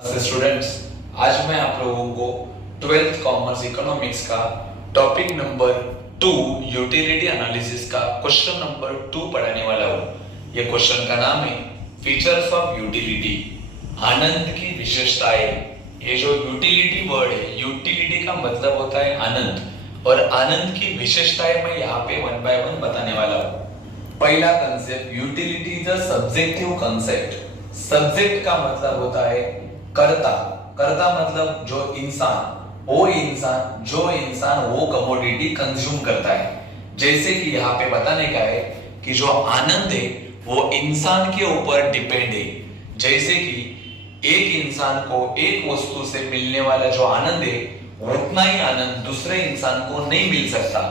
Students, आज मैं आप लोगों को 12th कॉमर्स इकोनॉमिक्स का टॉपिक नंबर 2 यूटिलिटी एनालिसिस का क्वेश्चन नंबर 2 पढ़ाने वाला हूँ। ये क्वेश्चन का नाम है फीचर्स ऑफ यूटिलिटी, आनंद की विशेषताएं। ये जो यूटिलिटी वर्ड है, यूटिलिटी का मतलब होता है आनंद, और आनंद की विशेषताएं मैं यहाँ पे वन बाय वन बताने वाला हूँ। पहला concept, utility is a subjective concept. Subject का मतलब होता है कर्ता। कर्ता मतलब जो इंसान, जो इंसान वो कमोडिटी कंज्यूम करता है। जैसे कि यहाँ पे बताने का है कि जो आनंद है वो इंसान के ऊपर डिपेंड है। जैसे कि एक इंसान को एक वस्तु से मिलने वाला जो आनंद है, उतना ही आनंद दूसरे इंसान को नहीं मिल सकता।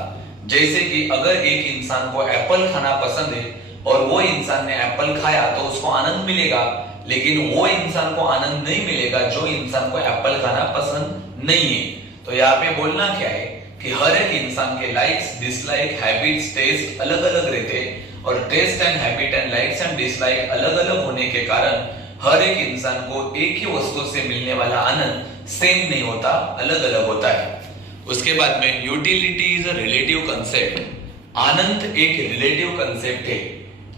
जैसे कि अगर एक इंसान को एप्पल खाना पसंद है और वो इंसान ने एप्पल खाया तो उसको आनंद मिलेगा, लेकिन वो इंसान को आनंद नहीं मिलेगा जो इंसान को एप्पल खाना पसंद नहीं है। तो यहाँ पे बोलना क्या है कि हर एक इंसान के लाइक्स, डिसलाइक, हैबिट्स, टेस्ट अलग अलग रहते हैं, और taste and habit and likes and dislike अलग अलग होने के कारण हर एक इंसान को एक ही वस्तु से मिलने वाला आनंद सेम नहीं होता, अलग अलग होता है। उसके बाद में utility is a relative concept. आनंद एक रिलेटिव कंसेप्ट है।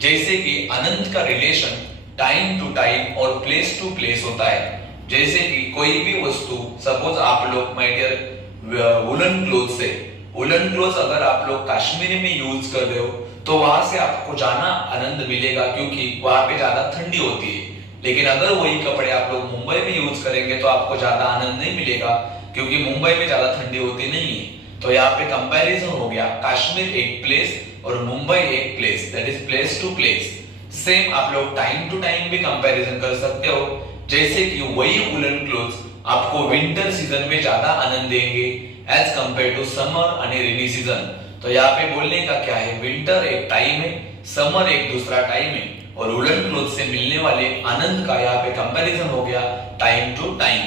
जैसे कि आनंद का रिलेशन टाइम टू टाइम और प्लेस टू प्लेस होता है। जैसे कि कोई भी वस्तु, सपोज आप लोग माय डियर वुलन क्लोथ्स है, वुलन क्लोथ्स अगर आप लोग कश्मीर में यूज कर रहे हो तो वहां से आपको ज्यादा आनंद मिलेगा क्योंकि वहां पे ज्यादा ठंडी होती है। लेकिन अगर वही कपड़े आप लोग मुंबई में यूज करेंगे तो आपको ज्यादा आनंद नहीं मिलेगा क्योंकि मुंबई में ज्यादा ठंडी होती नहीं है। तो यहाँ पे कंपैरिजन हो गया, कश्मीर एक प्लेस और मुंबई एक place, that is place to place. Same आप लोग टाइम टू टाइम भी कंपैरिजन कर सकते हो। जैसे कि वही वुलन क्लोथ्स आपको विंटर सीजन में ज्यादा आनंद देंगे एज कंपेयर टू समर और रेनी सीजन। तो यहाँ पे बोलने का क्या है, विंटर एक टाइम है, समर एक दूसरा टाइम है, और वुलन क्लोथ से मिलने वाले आनंद का यहाँ पे कंपैरिजन हो गया time to time.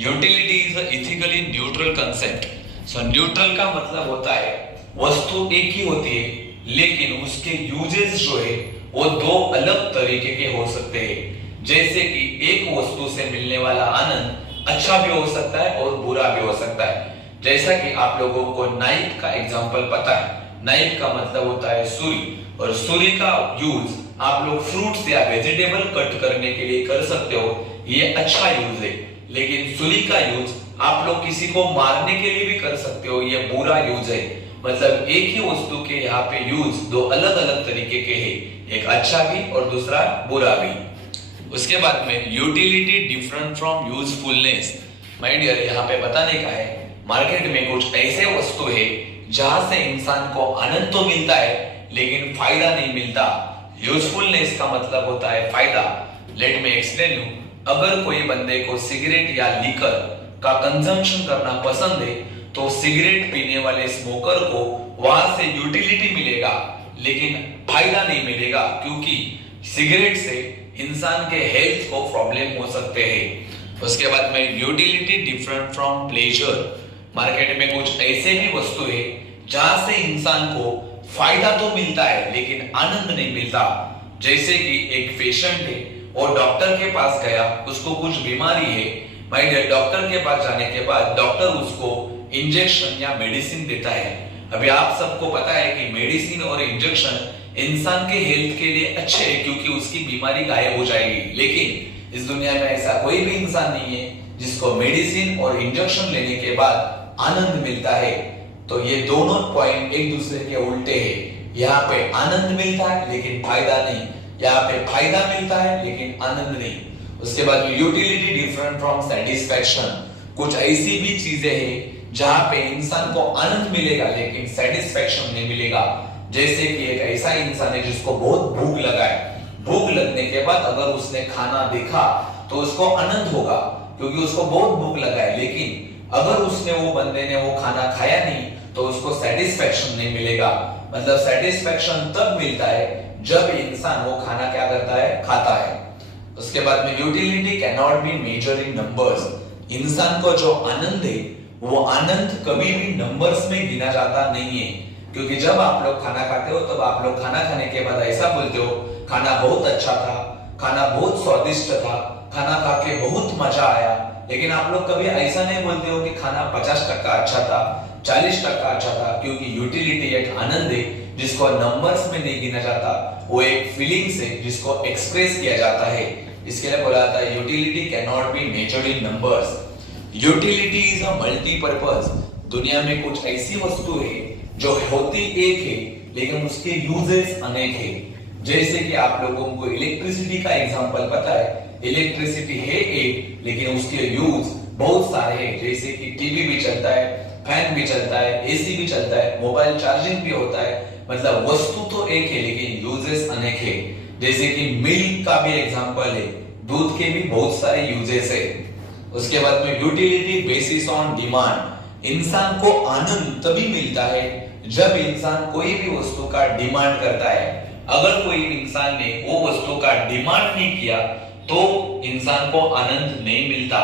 Utility is ethically neutral concept. So neutral का मतलब होता है वस्तु एक ही होती है लेकिन उसके यूजेस जो है वो दो अलग तरीके के हो सकते हैं। जैसे कि एक वस्तु से मिलने वाला आनंद अच्छा भी हो सकता है और बुरा भी हो सकता है। जैसा कि आप लोगों को नाइफ का एग्जांपल पता है। नाइफ का मतलब होता है सुरी, और सुरी का यूज आप लोग फ्रूट्स या वेजिटेबल कट करने के लिए कर सकते हो, ये अच्छा यूज है। लेकिन सुरी का यूज आप लोग किसी को मारने के लिए भी कर सकते हो, ये बुरा यूज है। मतलब एक ही वस्तु के यहाँ पे यूज दो अलग अलग तरीके के हैं, एक अच्छा भी और दूसरा बुरा भी। उसके बाद में utility different from usefulness. My dear, यहाँ पे बताने का है मार्केट में कुछ ऐसे वस्तु है जहां से इंसान को आनंद तो मिलता है लेकिन फायदा नहीं मिलता। यूजफुलनेस का मतलब होता है फायदा। Let me explain you. अगर कोई बंदे को सिगरेट या लीकर का कंजम्पशन करना पसंद है तो सिगरेट पीने वाले स्मोकर को वहां से यूटिलिटी मिलेगा लेकिन फायदा नहीं मिलेगा, क्योंकि सिगरेट से इंसान के हेल्थ को प्रॉब्लम हो सकते हैं। उसके बाद में utility different from pleasure. Market में कुछ ऐसे भी वस्तु है जहां से इंसान को फायदा तो मिलता है लेकिन आनंद नहीं मिलता। जैसे कि एक पेशेंट है, वो डॉक्टर के पास गया, उसको कुछ बीमारी है। माय डियर, डॉक्टर के पास जाने के बाद डॉक्टर उसको इंजेक्शन या मेडिसिन देता है। अभी आप सबको पता है कि मेडिसिन और इंजेक्शन इंसान के हेल्थ के लिए अच्छे हैं क्योंकि उसकी बीमारी गायब हो जाएगी। लेकिन इस दुनिया में ऐसा कोई भी इंसान नहीं है जिसको मेडिसिन और इंजेक्शन लेने के बाद आनंद मिलता है। तो ये दोनों पॉइंट एक दूसरे के उल्टे हैं। यहाँ पे आनंद मिलता है लेकिन फायदा नहीं, यहाँ पे फायदा मिलता है लेकिन आनंद नहीं। उसके बाद यूटिलिटी डिफरेंट फ्रॉम सेटिस्फैक्शन। कुछ ऐसी भी चीजें हैं जहां पे इंसान को आनंद मिलेगा लेकिन सेटिस्फैक्शन नहीं मिलेगा। जैसे कि एक ऐसा इंसान है जिसको बहुत भूख लगा है, भूख लगने के बाद अगर उसने खाना देखा तो उसको आनंद होगा क्योंकि उसको बहुत भूख लगा है। लेकिन अगर उसने, वो बंदे ने वो खाना खाया नहीं तो उसको सेटिस्फैक्शन नहीं मिलेगा। मतलब सेटिस्फैक्शन तब मिलता है जब इंसान वो खाना क्या करता है, खाता है। उसके बाद में utility can not be measured in numbers. इंसान को जो आनंद है वो आनंद कभी भी नंबर्स में गिना जाता नहीं है, क्योंकि जब आप लोग खाना खाते हो तब आप लोग खाना खाने के बाद ऐसा बोलते हो खाना बहुत अच्छा था, खाना बहुत स्वादिष्ट था, खाना खा के बहुत मजा आया, लेकिन आप लोग कभी ऐसा नहीं बोलते हो कि खाना 50% अच्छा था, 40% अच्छा था, क्योंकि यूटिलिटी एक आनंद है जिसको नंबर्स में नहीं गिना जाता, वो एक फीलिंग्स है जिसको एक्सप्रेस किया जाता है। इसके लिए बोला जाता है utility can not be measured in numbers. Utility is a multipurpose. दुनिया में कुछ ऐसी वस्तु है जो होती एक है लेकिन उसके यूजेस अनेक है। जैसे कि आप लोगों को इलेक्ट्रिसिटी का एग्जांपल पता है, इलेक्ट्रिसिटी है एक लेकिन उसके यूज बहुत सारे हैं। जैसे कि टीवी भी चलता है, फैन भी चलता है, एसी भी चलता है, मोबाइल चार्जिंग भी होता है। मतलब वस्तु तो एक है लेकिन यूजेस अनेक है। जैसे कि मिल्क का भी एग्जांपल है, दूध के भी बहुत सारे यूजेस है। उसके बाद में यूटिलिटी बेसिस ऑन डिमांड। इंसान को आनंद तभी मिलता है जब इंसान कोई भी वस्तु का डिमांड करता है। अगर कोई इंसान ने वो वस्तु का डिमांड नहीं किया तो इंसान को आनंद नहीं मिलता।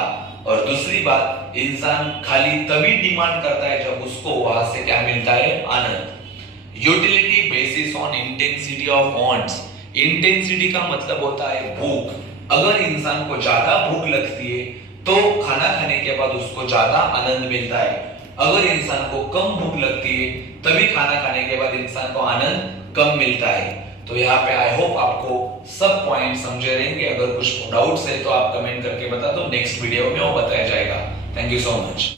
और दूसरी बात, इंसान खाली तभी डिमांड करता है जब उसको वहां से क्या मिलता है, आनंद। Utility basis on intensity of wants. Intensity का मतलब होता है भूख। अगर इंसान को ज्यादा भूख लगती है तो खाना खाने के बाद उसको ज्यादा आनंद मिलता है। अगर इंसान को कम भूख लगती है तभी खाना खाने के बाद इंसान को आनंद कम मिलता है। तो यहाँ पे आई होप आपको सब पॉइंट समझे रहेंगे। अगर कुछ डाउट्स है तो आप कमेंट करके बता दो, नेक्स्ट वीडियो में वो बताया जाएगा। Thank you so much.